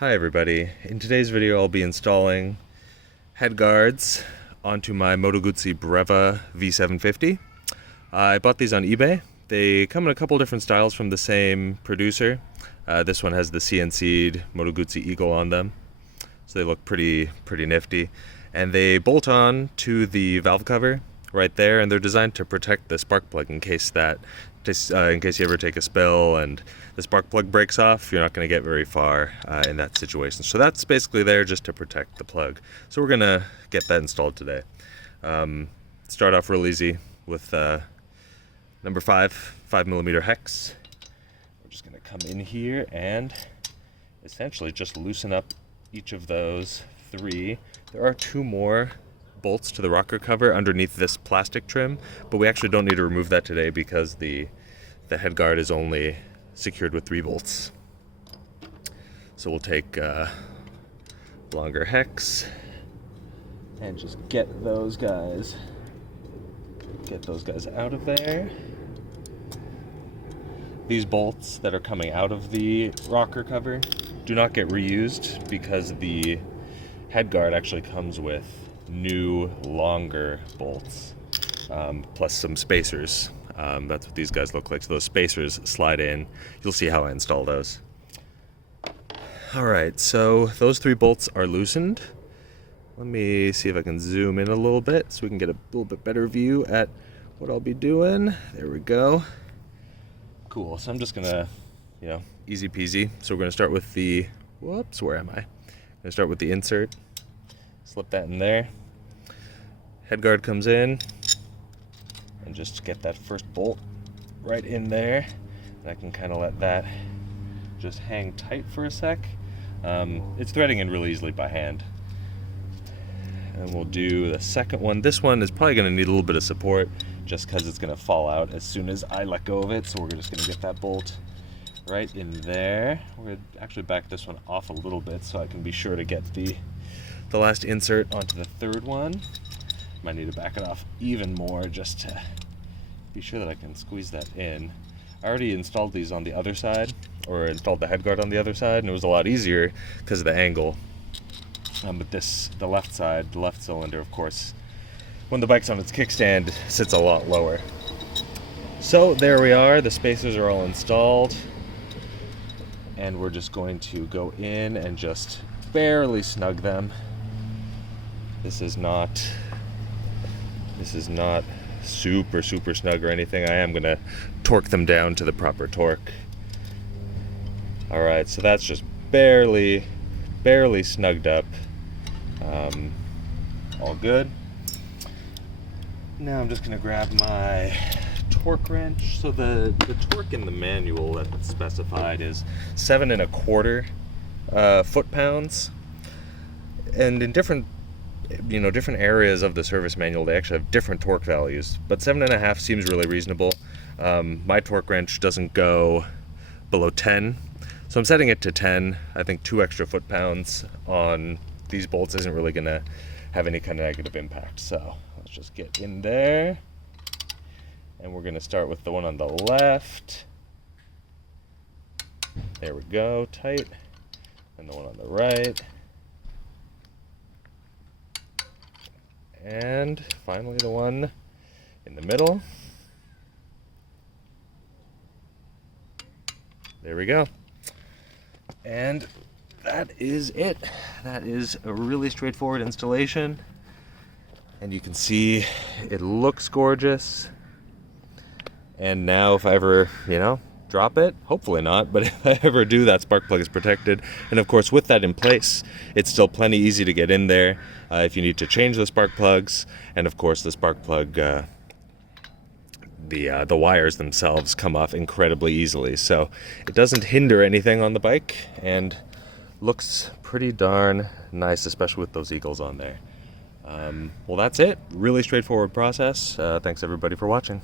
Hi everybody, in today's video I'll be installing head guards onto my Moto Guzzi Breva V750. I bought these on eBay. They come in a couple different styles from the same producer. This one has the CNC'd Moto Guzzi Eagle on them, so they look pretty nifty. And they bolt on to the valve cover right there, and they're designed to protect the spark plug in case you ever take a spill and the spark plug breaks off. You're not going to get very far in that situation. So that's basically there just to protect the plug. So we're going to get that installed today. Start off real easy with number 5mm hex. We're just going to come in here and essentially just loosen up each of those three. There are two more bolts to the rocker cover underneath this plastic trim, but we actually don't need to remove that today because the head guard is only secured with 3 bolts. So we'll take longer hex and just get those guys out of there. These bolts that are coming out of the rocker cover do not get reused because the head guard actually comes with new longer bolts plus some spacers. That's what these guys look like. So those spacers slide in. You'll see how I install those. Alright, so those 3 bolts are loosened. Let me see if I can zoom in a little bit so we can get a little bit better view at what I'll be doing. There we go. Cool, so I'm just gonna, easy peasy. So we're gonna start with the, where am I? I'm gonna start with the insert. Slip that in there. Head guard comes in, and just get that first bolt right in there. And I can kind of let that just hang tight for a sec. It's threading in really easily by hand. And we'll do the second one. This one is probably going to need a little bit of support just because it's going to fall out as soon as I let go of it. So we're just going to get that bolt right in there. We're going to actually back this one off a little bit so I can be sure to get the last insert onto the third one. Might need to back it off even more just to be sure that I can squeeze that in. I already installed these on the other side, or installed the head guard on the other side, and it was a lot easier because of the angle. But the left side, the left cylinder, of course, when the bike's on its kickstand, sits a lot lower. So there we are, the spacers are all installed, and we're just going to go in and just barely snug them. This is not super snug or anything. I am gonna torque them down to the proper torque. Alright, so that's just barely snugged up. All good. Now I'm just gonna grab my torque wrench. So the torque in the manual that's specified is 7 1/4 foot-pounds. And in different areas of the service manual, they actually have different torque values, but 7.5 seems really reasonable. My torque wrench doesn't go below 10, so I'm setting it to 10. I think 2 extra foot-pounds on these bolts isn't really gonna have any kind of negative impact. So let's just get in there, and we're gonna start with the one on the left. There we go, tight. And the one on the right. And finally the one in the middle. There we go. And that is it. That is a really straightforward installation. And you can see it looks gorgeous. And now if I ever, drop it, hopefully not, but if I ever do, that spark plug is protected. And of course, with that in place, it's still plenty easy to get in there if you need to change the spark plugs. And of course, the spark plug, the wires themselves come off incredibly easily. So it doesn't hinder anything on the bike and looks pretty darn nice, especially with those eagles on there. Well, that's it. Really straightforward process. Thanks everybody for watching.